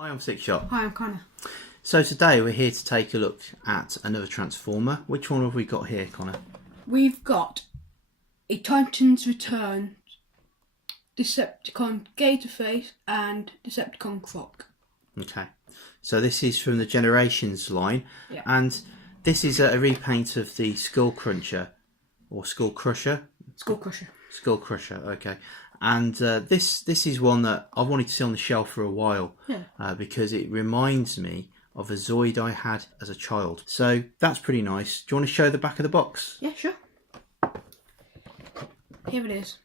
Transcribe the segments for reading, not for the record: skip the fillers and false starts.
Hi, I'm Six Shot. Hi, I'm Connor. So today we're here to take a look at another Transformer. Which one have we got here, Connor? We've got a Titan's Return, Decepticon Gaterface, and Decepticon Krok. Okay, so this is from the Generations line, Yeah. and this is a repaint of the Skull Cruncher, or Skull Crusher? Skull Crusher. Skull Crusher, okay. And this is one that I've wanted to see on the shelf for a while, because it reminds me of a Zoid I had as a child. So that's pretty nice. Do you want to show the back of the box? Yeah, sure. Here it is.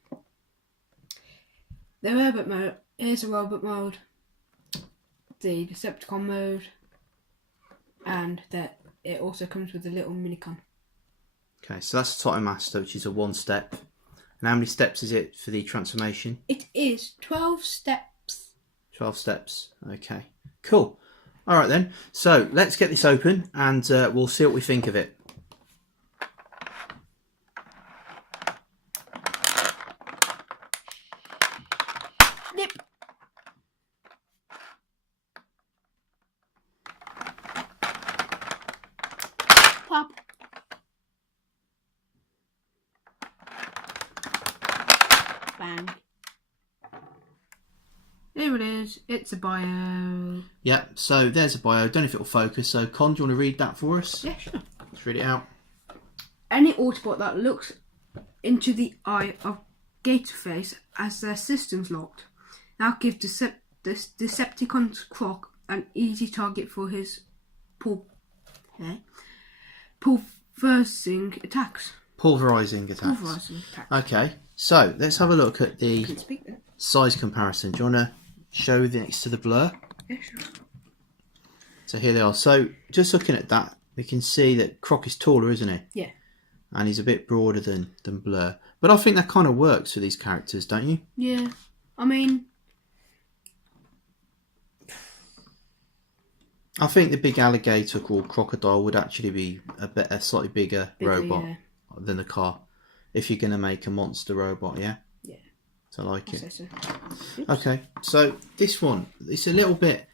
The robot mode. Here's the robot mode, the Decepticon mode, and that it also comes with a little minicon. Okay, so that's the Titan Master, which is a 1-step. And how many steps is it for the transformation? It is 12 steps. 12 steps. Okay, cool. All right then. So let's get this open and we'll see what we think of it. Nip. Pop. Bang. There it is. It's a bio. Yeah, so there's a bio. Don't know if it'll focus. So Con, do you want to read that for us? Yeah, sure. Let's read it out. Any Autobot that looks into the eye of Gaterface as their system's locked now give Decepticon's Krok an easy target for his pulverizing attacks. Pulverizing attacks. Okay, so let's have a look at the size comparison. Do you want to show the next to the blur? Yeah, sure. So here they are. So just looking at that, we can see that Krok is taller, isn't he? Yeah. And he's a bit broader than Blur. But I think that kind of works for these characters, don't you? Yeah. I mean, I think the big alligator called Crocodile would actually be a slightly bigger robot than the car. If you're going to make a monster robot, yeah? Yeah. So I like it. So. Okay, so this one, it's a little bit,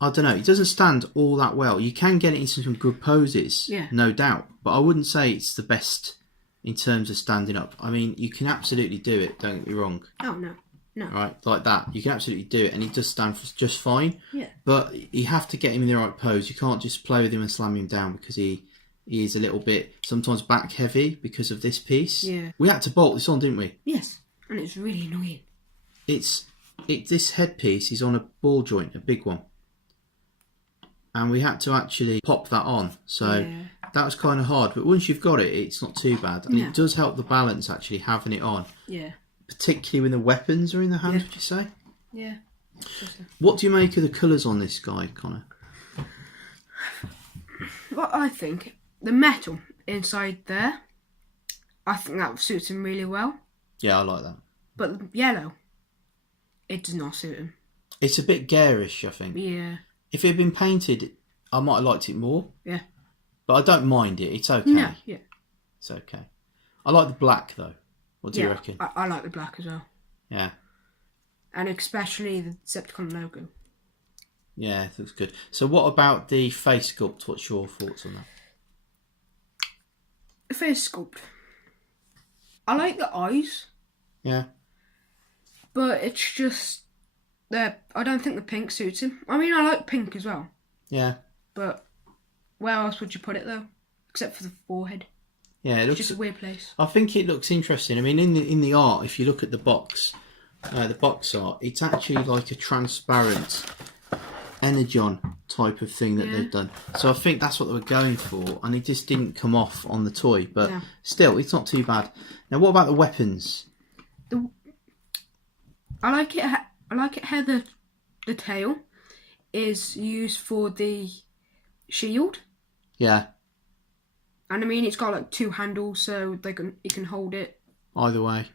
I don't know, it doesn't stand all that well. You can get it into some good poses, no doubt, but I wouldn't say it's the best in terms of standing up. I mean, you can absolutely do it, don't get me wrong. Oh, no. No. Right, like that. You can absolutely do it, and he does stand just fine. Yeah. But you have to get him in the right pose. You can't just play with him and slam him down because he is a little bit, sometimes back heavy because of this piece. Yeah. We had to bolt this on, didn't we? Yes, and it's really annoying. This headpiece is on a ball joint, a big one. And we had to actually pop that on. So that was kind of hard. But once you've got it, it's not too bad. And it does help the balance actually having it on. Yeah. Particularly when the weapons are in the hands, would you say? Yeah. What do you make of the colours on this guy, Connor? Well, I think the metal inside there, I think that suits him really well. Yeah, I like that. But the yellow, it does not suit him. It's a bit garish, I think. Yeah. If it had been painted, I might have liked it more. Yeah. But I don't mind it. It's okay. No, yeah. It's okay. I like the black, though. What do you reckon? I like the black as well. Yeah. And especially the Decepticon logo. Yeah, it looks good. So what about the face sculpt? What's your thoughts on that? The face sculpt. I like the eyes. Yeah. But it's just that I don't think the pink suits him. I mean, I like pink as well. Yeah. But where else would you put it, though? Except for the forehead. Yeah, it looks just a weird place. I think it looks interesting. I mean, in the art, if you look at the box art, it's actually like a transparent energon type of thing that they've done. So I think that's what they were going for, and it just didn't come off on the toy. But still, it's not too bad. Now, what about the weapons? I like it. I like it how the tail is used for the shield. Yeah. And I mean, it's got like 2 handles, so you can hold it either way.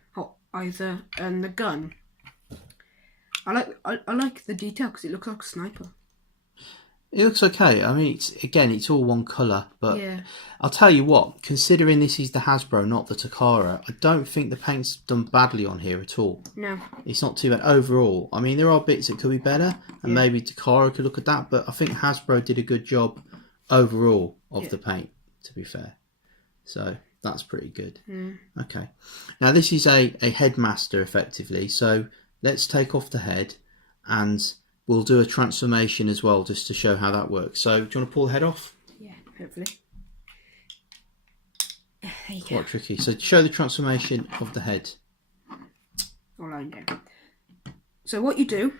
Either, and the gun. I like the detail because it looks like a sniper. It looks okay. I mean, it's all one colour, but Yeah. I'll tell you what. Considering this is the Hasbro, not the Takara, I don't think the paint's done badly on here at all. No. It's not too bad overall. I mean, there are bits that could be better, and Yeah. maybe Takara could look at that. But I think Hasbro did a good job overall of the paint. To be fair, so that's pretty good. Okay, now this is a headmaster effectively. So let's take off the head and we'll do a transformation as well, just to show how that works. So, do you want to pull the head off? Yeah, hopefully. There you go. Quite tricky. So, show the transformation of the head. All lying down. So, what you do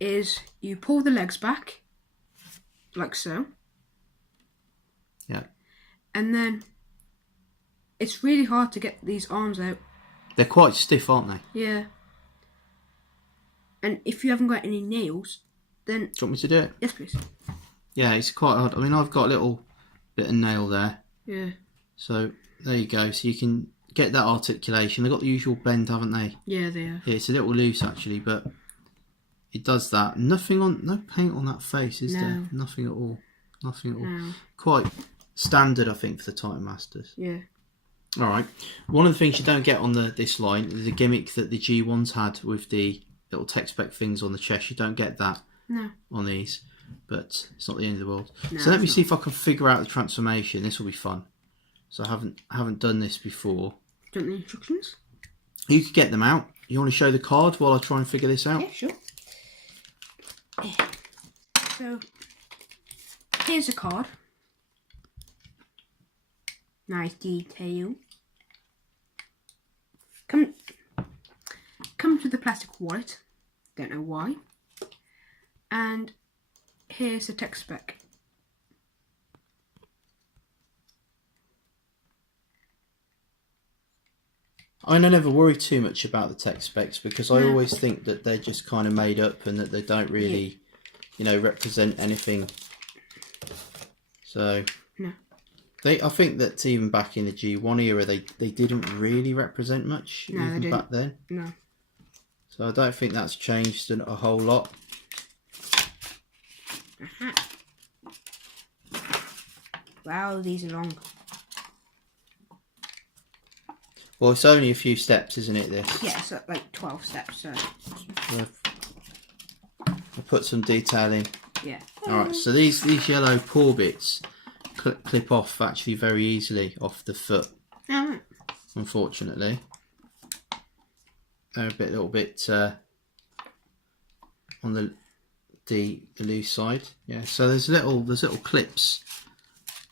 is you pull the legs back, like so. Yeah. And then it's really hard to get these arms out. They're quite stiff, aren't they? Yeah. And if you haven't got any nails, then... Do you want me to do it? Yes, please. Yeah, it's quite hard. I mean, I've got a little bit of nail there. Yeah. So, there you go. So, you can get that articulation. They've got the usual bend, haven't they? Yeah, they are. Yeah, it's a little loose, actually, but it does that. No paint on that face, is there? Nothing at all. Nothing at all. No. Quite standard, I think, for the Titan Masters. Yeah. All right. One of the things you don't get on this line is the gimmick that the G1s had with the little tech spec things on the chest. You don't get that on these, but it's not the end of the world. No, so let me see if I can figure out the transformation. This will be fun. So I haven't done this before. Do you want the instructions? You could get them out. You want to show the card while I try and figure this out? Yeah, sure. So here's a card. Nice detail. Come to the plastic wallet. Don't know why. And here's the text spec. I never worry too much about the tech specs because I always think that they're just kind of made up and that they don't really, represent anything. So, I think that even back in the G1 era, they didn't really represent much even back then. No. So I don't think that's changed a whole lot. Wow, these are long. Well, it's only a few steps, isn't it, this? Yeah, so like 12 steps, so... I'll put some detail in. Yeah. Alright, so these yellow paw bits clip off actually very easily off the foot. Unfortunately. They're a little bit on the loose side. Yeah, so there's little clips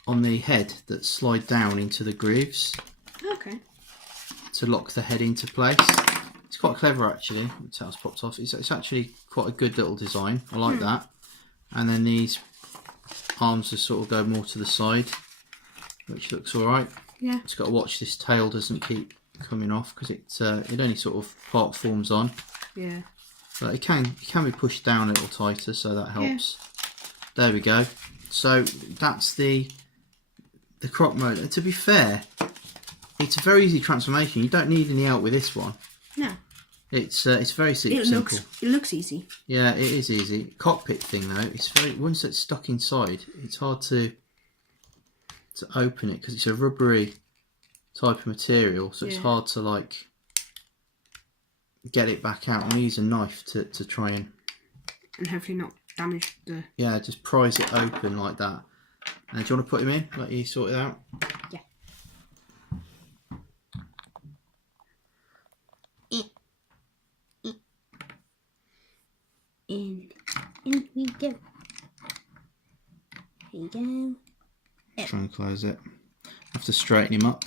on the head that slide down into the grooves. Okay. To lock the head into place. It's quite clever actually. The tail's popped off. It's actually quite a good little design. I like that. And then these arms just sort of go more to the side, which looks alright. Yeah. Just got to watch this tail doesn't keep coming off because it only sort of part forms on. Yeah. But it can be pushed down a little tighter, so that helps. Yeah. There we go. So that's the Krok mode. And to be fair, it's a very easy transformation. You don't need any help with this one. No. It's very simple. It looks easy. Yeah, it is easy. Cockpit thing though, it's once it's stuck inside, it's hard to open it because it's a rubbery type of material, so it's hard to get it back out. I'm gonna use a knife to try and hopefully not damage the... Yeah, just prise it open like that. And do you want to put him in? Let you sort it out? Yeah. In we go. Here you go. Try and close it. Have to straighten him up.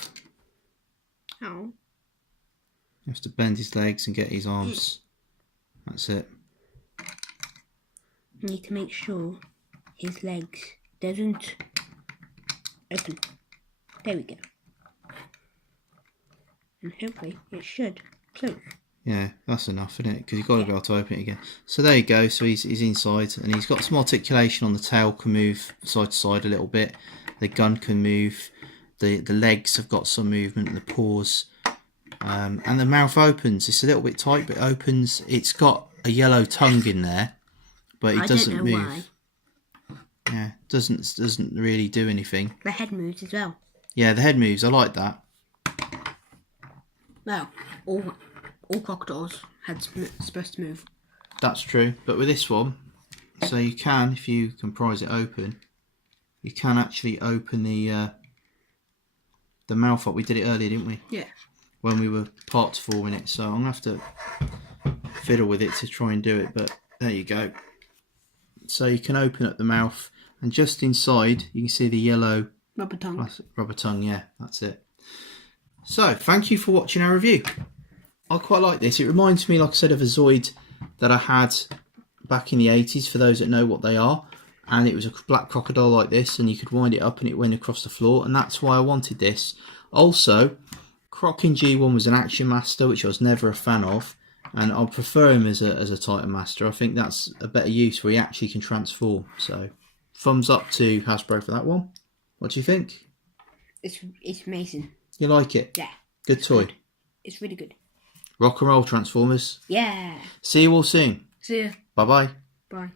Oh. You have to bend his legs and get his arms. That's it. Need to make sure his legs doesn't open. There we go. And hopefully it should close. Yeah, that's enough, isn't it? Because you've got to be able to open it again. So there you go. So he's inside, and he's got some articulation on the tail. Can move side to side a little bit. The gun can move. The legs have got some movement. And the paws, and the mouth opens. It's a little bit tight, but it opens. It's got a yellow tongue in there, but it doesn't move. Why. Yeah, doesn't really do anything. The head moves as well. Yeah, the head moves. I like that. No, all crocodiles' heads supposed to move. That's true. But with this one, so you can, if you can prise it open, you can actually open the mouth up. We did it earlier, didn't we? Yeah. When we were parts forming it. So I'm gonna have to fiddle with it to try and do it. But there you go. So you can open up the mouth, and just inside you can see the yellow Rubber tongue. Rubber tongue. Yeah, that's it. So thank you for watching our review. I quite like this. It reminds me, like I said, of a Zoid that I had back in the 80s, for those that know what they are. And it was a black crocodile like this, and you could wind it up and it went across the floor, and that's why I wanted this. Also, Krok in G1 was an Action Master, which I was never a fan of, and I prefer him as a Titan Master. I think that's a better use where he actually can transform. So, thumbs up to Hasbro for that one. What do you think? It's amazing. You like it? Yeah. Good toy. It's really good. Rock and roll, Transformers. Yeah. See you all soon. See ya. Bye-bye. Bye.